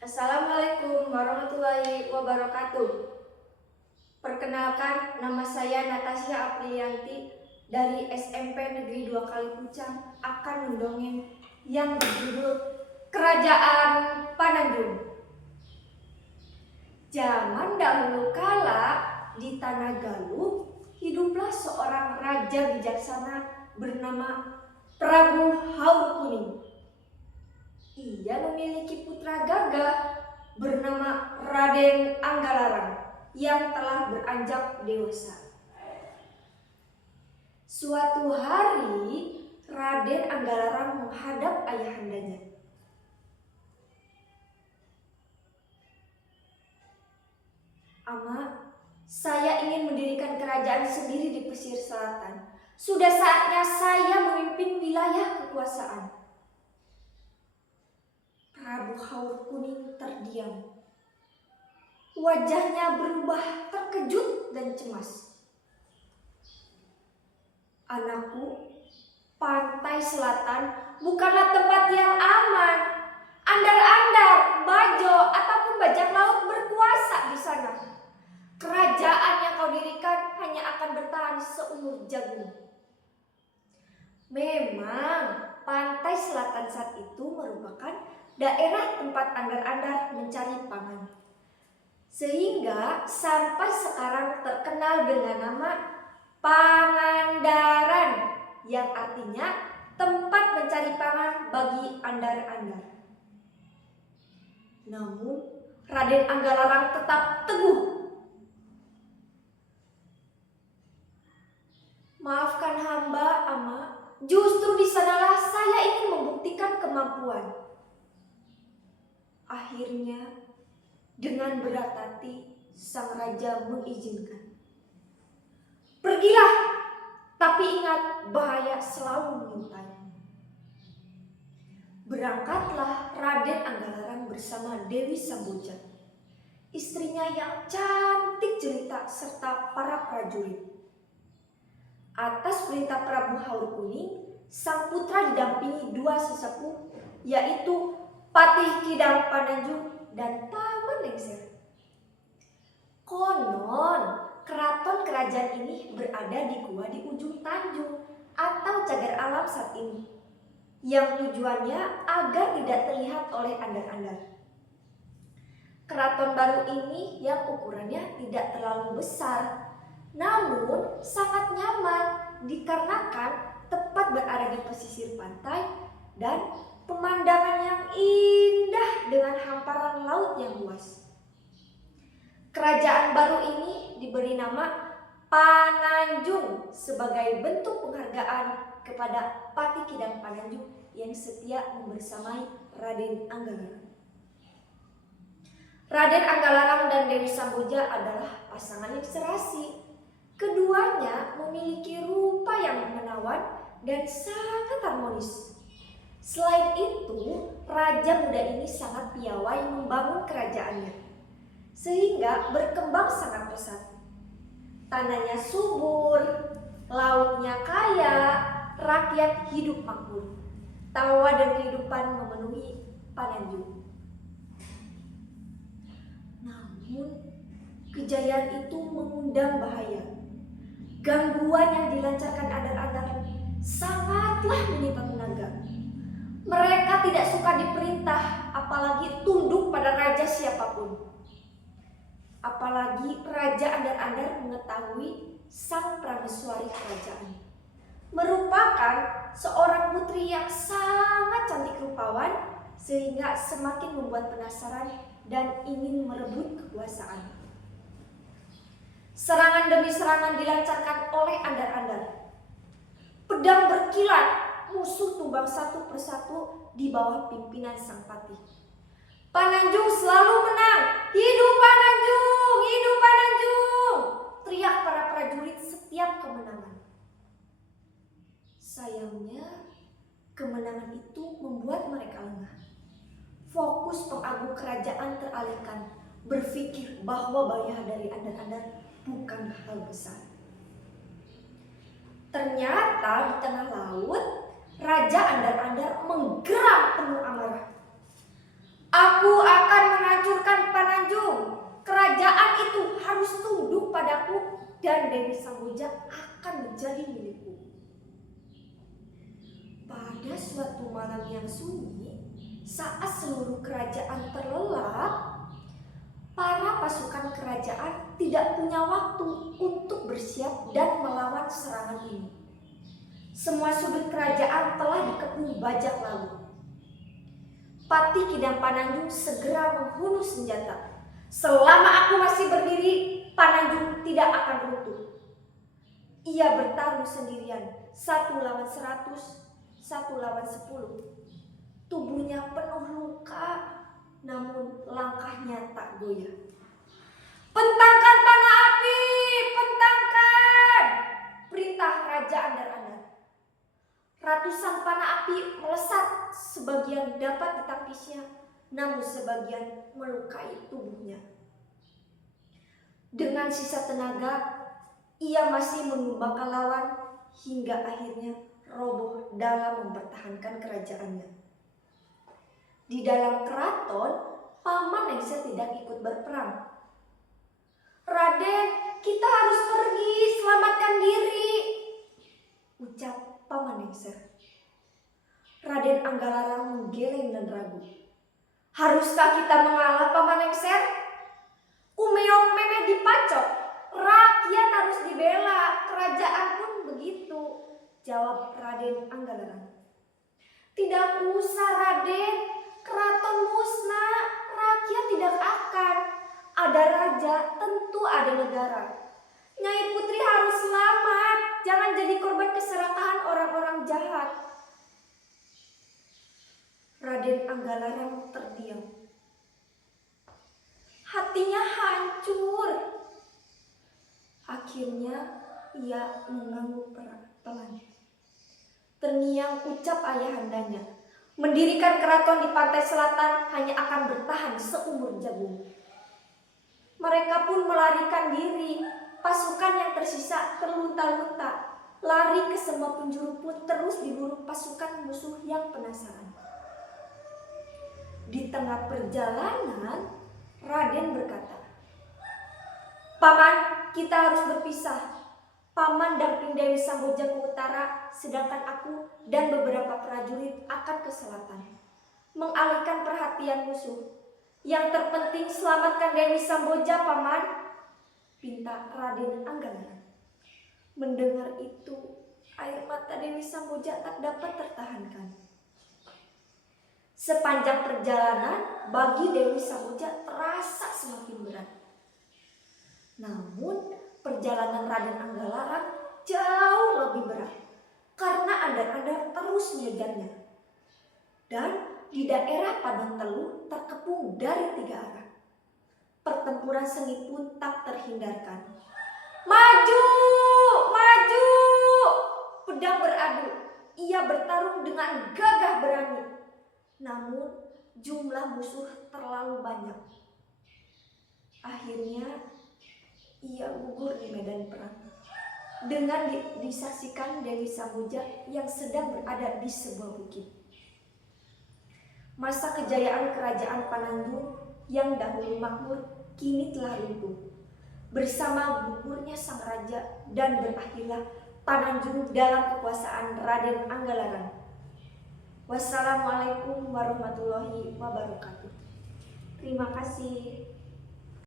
Assalamualaikum warahmatullahi wabarakatuh. Perkenalkan, nama saya Natasha Aprianti dari SMP Negeri 2 Kalipucang akan mendongeng yang berjudul Kerajaan Pananjung. Zaman dahulu kala di Tanah Galuh hiduplah seorang raja bijaksana bernama Prabu Haur Kuning. Ia memiliki putra gagah bernama Raden Anggalarang yang telah beranjak dewasa. Suatu hari, Raden Anggalarang menghadap ayahandanya. "Ama, saya ingin mendirikan kerajaan sendiri di pesisir selatan. Sudah saatnya saya memimpin wilayah kekuasaan." Prabu Haur Kuning terdiam. Wajahnya berubah terkejut dan cemas. "Anakku, pantai selatan bukanlah tempat yang aman. Andar-andar, bajo, ataupun bajak laut berkuasa di sana. Kerajaan yang kau dirikan hanya akan bertahan seumur jagung." Memang, pantai selatan saat itu merupakan daerah tempat andar-andar mencari pangan. Sehingga sampai sekarang terkenal dengan nama Pangandaran, yang artinya tempat mencari pangan bagi andar-andar. Namun Raden Anggalarang tetap teguh. "Maafkan hamba, Ama. Justru di sanalah saya ingin membuktikan kemampuan." Akhirnya, dengan berat hati, sang raja mengizinkan. "Pergilah, tapi ingat bahaya selalu mengintai." Berangkatlah Raden Anggalarang bersama Dewi Samboja, istrinya yang cantik jelita serta para prajurit. Atas perintah Prabu Haur Kuning, sang putra didampingi dua sesepuh, yaitu Patih Kidang Pananjung dan Paman Lengser. Konon, keraton kerajaan ini berada di gua di ujung Tanjung atau cagar alam saat ini, yang tujuannya agar tidak terlihat oleh andar-andar. Keraton baru ini yang ukurannya tidak terlalu besar, namun sangat nyaman dikarenakan tepat berada di pesisir pantai dan pemandangan yang indah dengan hamparan laut yang luas. Kerajaan baru ini diberi nama Pananjung sebagai bentuk penghargaan kepada Patih Kidang Pananjung yang setia membersamai Raden Anggalarang. Raden Anggalarang dan Dewi Samboja adalah pasangan yang serasi. Keduanya memiliki rupa yang menawan dan sangat harmonis. Selain itu, raja muda ini sangat piawai membangun kerajaannya, sehingga berkembang sangat pesat. Tanahnya subur, lautnya kaya, rakyat hidup makmur. Tawa dan kehidupan memenuhi Pananjung. Namun, kejayaan itu mengundang bahaya. Gangguan yang dilancarkan andar-andar sangatlah menimpa naga. Mereka tidak suka diperintah, apalagi tunduk pada raja siapapun. Apalagi raja andar-andar mengetahui sang prameswari kerajaan merupakan seorang putri yang sangat cantik rupawan, sehingga semakin membuat penasaran dan ingin merebut kekuasaan. Serangan demi serangan dilancarkan oleh andar-andar. Pedang berkilat, musuh tumbang satu persatu di bawah pimpinan sang patih. "Pananjung selalu menang! Hidup Pananjung! Hidup Pananjung!" teriak para prajurit setiap kemenangan. Sayangnya, kemenangan itu membuat mereka lengah. Fokus pengagung kerajaan teralihkan, berpikir bahwa bahaya dari andar-andar bukan hal besar. Ternyata di tengah laut, Raja andar-andar menggeram penuh amarah. "Aku akan harus tunduk padaku dan Dewi Samboja akan menjadi milikku. Pada suatu malam yang sunyi, saat seluruh kerajaan terlelap, para pasukan kerajaan tidak punya waktu untuk bersiap dan melawan serangan ini. Semua sudut kerajaan telah dikepung bajak laut. Patih dan Pananjung segera menghunus senjata. Selama aku masih berdiri, Pananjung tidak akan runtuh. Ia bertarung sendirian, 1 lawan 100, 1 lawan 10. Tubuhnya penuh luka, namun langkahnya tak goyah. "Bentangkan panah api, bentangkan!" perintah Raja Andar-Andar. Ratusan panah api melesat, sebagian dapat ditangkisnya, namun sebagian melukai tubuhnya. Dengan sisa tenaga, ia masih menumbangkan lawan hingga akhirnya roboh dalam mempertahankan kerajaannya. Di dalam keraton, Paman Lengser tidak ikut berperang. "Raden, kita harus pergi, selamatkan diri," ucap Paman Lengser. Raden Anggalarang menggeleng dan ragu. "Haruskah kita mengalah, Paman Lengser? Umeong Meme dipacok, rakyat harus dibela, kerajaan pun begitu," jawab Raden Anggalarang. "Tidak usah, Raden, keraton musnah, rakyat tidak akan. Ada raja, tentu ada negara. Nyai Putri harus selamat, jangan jadi korban keserakahan orang-orang jahat." Raden Anggalarang terdiam. Hatinya hancur. Akhirnya ia mengangguk pelan. Terngiang ucap ayahandanya, mendirikan keraton di pantai selatan hanya akan bertahan seumur jagung. Mereka pun melarikan diri. Pasukan yang tersisa terlunta-lunta. Lari ke semua penjuru pun terus diburu pasukan musuh yang penasaran. Di tengah perjalanan, Raden berkata, "Paman, kita harus berpisah. Paman damping Dewi Samboja ke utara, sedangkan aku dan beberapa prajurit akan ke selatan, mengalihkan perhatian musuh. Yang terpenting selamatkan Dewi Samboja, Paman," pinta Raden Anggalarang. Mendengar itu, air mata Dewi Samboja tak dapat tertahankan. Sepanjang perjalanan, bagi Dewi Samboja terasa semakin berat. Namun, perjalanan Raden Anggalarang jauh lebih berat karena Andar-Andar terus mengejarnya. Dan di daerah Padang Teluh terkepung dari 3 arah. Pertempuran sengit pun tak terhindarkan. "Maju! Maju!" Pedang beradu. Ia bertarung dengan gagah berani. Namun jumlah musuh terlalu banyak. Akhirnya ia gugur di medan perang dengan disaksikan Dewi Samboja yang sedang berada di sebuah bukit. Masa kejayaan kerajaan Pananjung yang dahulu makmur kini telah runtuh bersama gugurnya sang raja, dan berakhirlah Pananjung dalam kekuasaan Raden Anggalarang. Wassalamualaikum warahmatullahi wabarakatuh. Terima kasih.